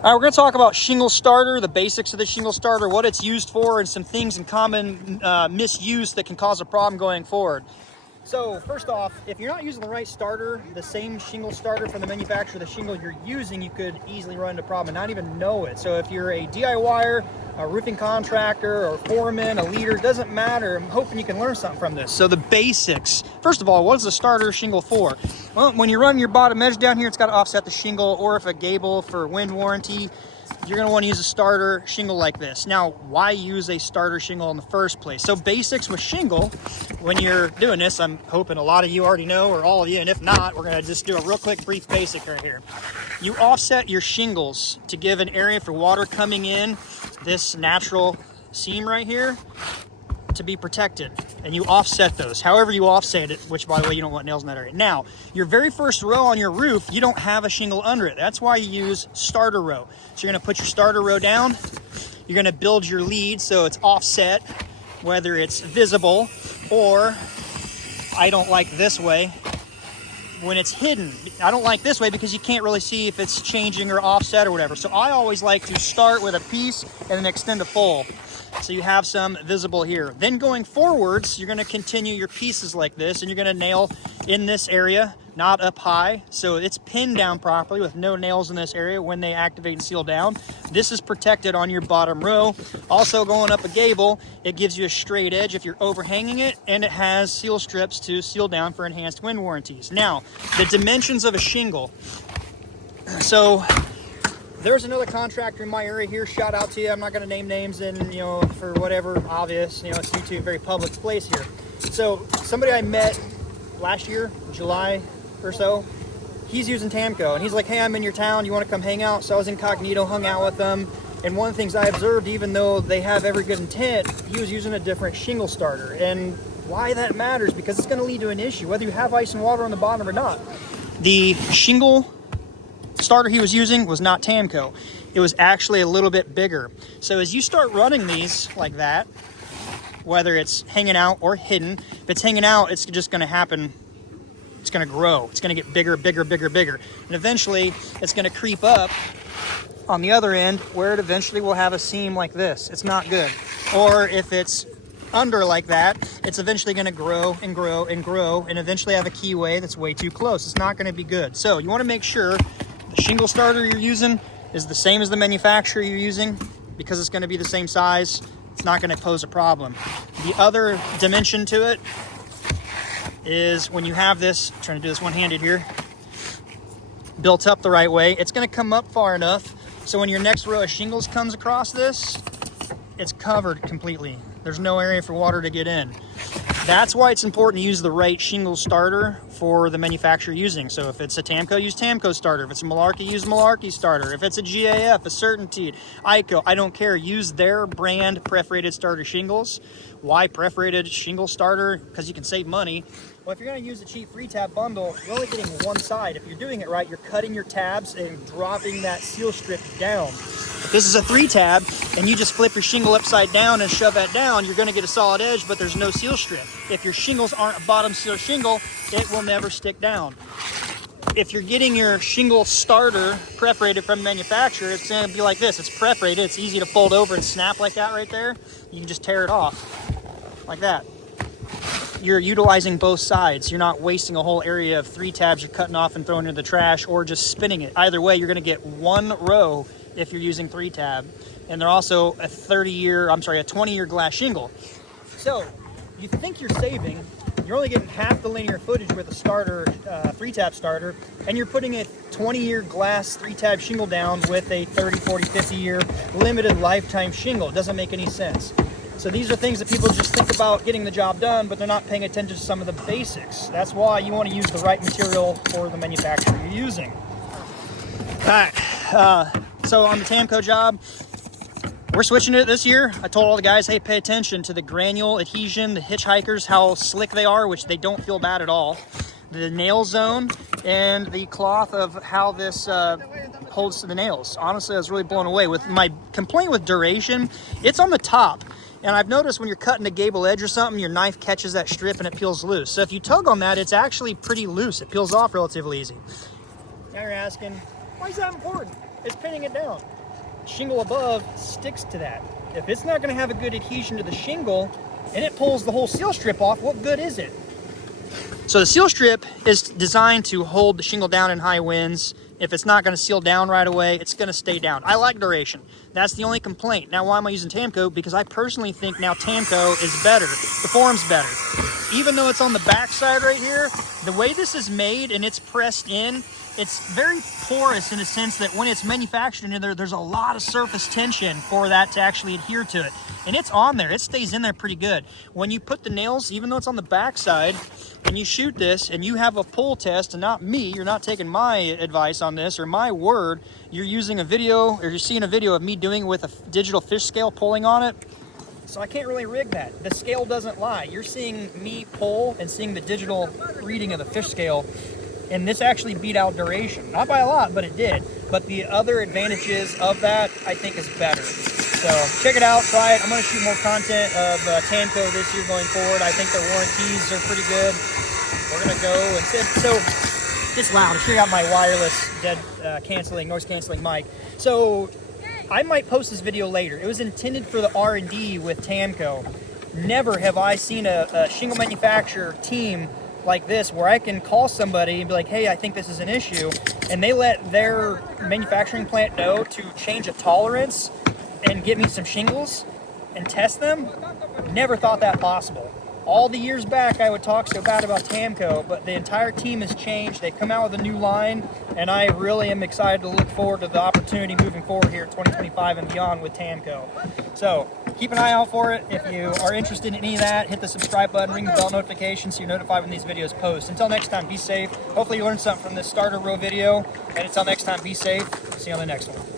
All right, we're going to talk about shingle starter, the basics of the shingle starter, what it's used for, and some things in common misuse that can cause a problem going forward. So first off, if you're not using the right starter, the same shingle starter from the manufacturer, the shingle you're using, you could easily run into a problem and not even know it. So if you're a DIYer, a roofing contractor, or foreman, a leader, doesn't matter. I'm hoping you can learn something from this. So the basics. First of all, what is the starter shingle for? Well, when you're running your bottom edge down here, it's got to offset the shingle, or if a gable for wind warranty, you're going to want to use a starter shingle like this. Now, why use a starter shingle in the first place? So basics with shingle, when you're doing this, I'm hoping a lot of you already know, or all of you, and if not, we're going to just do a real quick brief basic right here. You offset your shingles to give an area for water coming in, this natural seam right here, to be protected, and you offset those however you offset it, which by the way, you don't want nails in that area. Now, your very first row on your roof, you don't have a shingle under it. That's why you use starter row. So you're going to put your starter row down, you're going to build your lead so it's offset, whether it's visible or, I don't like this way, when it's hidden. I don't like this way because you can't really see if it's changing or offset or whatever. So I always like to start with a piece and then extend a full, so you have some visible here. Then going forwards, you're going to continue your pieces like this, and you're going to nail in this area, not up high, so it's pinned down properly with no nails in this area when they activate and seal down. This is protected on your bottom row. Also, going up a gable, it gives you a straight edge if you're overhanging it, and it has seal strips to seal down for enhanced wind warranties. Now, the dimensions of a shingle. So there's another contractor in my area here, shout out to you. I'm not going to name names, and for whatever obvious, it's YouTube, very public place here. So somebody I met last year, July or so, he's using TAMKO, and he's like, hey, I'm in your town, you want to come hang out? So I was incognito, hung out with them, and one of the things I observed, even though they have every good intent, he was using a different shingle starter. And why that matters, because it's going to lead to an issue, whether you have ice and water on the bottom or not. The shingle starter he was using was not TAMKO. It was actually a little bit bigger. So as you start running these like that, whether it's hanging out or hidden, if it's hanging out, it's just going to happen. It's going to grow. It's going to get bigger, bigger, bigger, bigger. And eventually it's going to creep up on the other end where it eventually will have a seam like this. It's not good. Or if it's under like that, it's eventually going to grow and grow and grow and eventually have a keyway that's way too close. It's not going to be good. So you want to make sure the shingle starter you're using is the same as the manufacturer you're using, because it's going to be the same size. It's not going to pose a problem. The other dimension to it is when you have this, I'm trying to do this one-handed here, built up the right way, it's going to come up far enough so when your next row of shingles comes across this, it's covered completely. There's no area for water to get in. That's why it's important to use the right shingle starter for the manufacturer using. So if it's a TAMKO, use TAMKO starter. If it's a Malarkey, use Malarkey starter. If it's a GAF, a Certainty, ICO, I don't care. Use their brand perforated starter shingles. Why perforated shingle starter? Because you can save money. Well, if you're going to use a cheap 3-tab bundle, you're only getting one side. If you're doing it right, you're cutting your tabs and dropping that seal strip down. If this is a 3-tab and you just flip your shingle upside down and shove that down, you're going to get a solid edge, but there's no seal strip. If your shingles aren't a bottom seal shingle, it will never stick down. If you're getting your shingle starter perforated from the manufacturer, it's going to be like this. It's perforated. It's easy to fold over and snap like that right there. You can just tear it off like that. You're utilizing both sides. You're not wasting a whole area of 3 tabs you're cutting off and throwing into the trash, or just spinning it. Either way, you're going to get one row if you're using 3-tab. And they're also a 20-year glass shingle. So you think you're saving, you're only getting half the linear footage with a starter, 3-tab starter, and you're putting a 20-year glass 3-tab shingle down with a 30, 40, 50-year limited lifetime shingle. It doesn't make any sense. So these are things that people just think about getting the job done, but they're not paying attention to some of the basics. That's why you want to use the right material for the manufacturer you're using. All right, so on the TAMKO job, we're switching it this year. I told all the guys, hey, pay attention to the granule adhesion, the hitchhikers, how slick they are, which they don't feel bad at all. The nail zone and the cloth of how this holds to the nails. Honestly, I was really blown away. With my complaint with duration, it's on the top. And I've noticed when you're cutting a gable edge or something, your knife catches that strip and it peels loose. So if you tug on that, it's actually pretty loose. It peels off relatively easy. Now you're asking, why is that important? is pinning it down. Shingle above sticks to that. If it's not going to have a good adhesion to the shingle and it pulls the whole seal strip off, what good is it? So the seal strip is designed to hold the shingle down in high winds. If it's not going to seal down right away, it's going to stay down. I like Duration. That's the only complaint. Now, why am I using TAMKO? Because I personally think now TAMKO is better. The form's better. Even though it's on the back side right here, the way this is made and it's pressed in, it's very porous in a sense that when it's manufactured in there, there's a lot of surface tension for that to actually adhere to it. And it's on there. It stays in there pretty good. When you put the nails, even though it's on the back side, when you shoot this and you have a pull test, and not me, you're not taking my advice on this or my word, you're using a video or you're seeing a video of me doing it with a digital fish scale pulling on it. So I can't really rig that. The scale doesn't lie. You're seeing me pull and seeing the digital reading of the fish scale. And this actually beat out Duration. Not by a lot, but it did. But the other advantages of that, I think, is better. So check it out, try it. I'm going to shoot more content of TAMKO this year going forward. I think their warranties are pretty good. We're going to go and so it's loud. I sure got my wireless noise canceling mic. So I might post this video later. It was intended for the R&D with TAMKO. Never have I seen a shingle manufacturer team like this where I can call somebody and be like, hey, I think this is an issue, and they let their manufacturing plant know to change a tolerance and get me some shingles and test them. Never thought that possible. All the years back I would talk so bad about TAMKO, but the entire team has changed. They've come out with a new line, and I really am excited to look forward to the opportunity moving forward here in 2025 and beyond with TAMKO. So keep an eye out for it. If you are interested in any of that, hit the subscribe button, ring the bell notification so you're notified when these videos post. Until next time, be safe. Hopefully you learned something from this starter row video, and until next time, be safe. See you on the next one.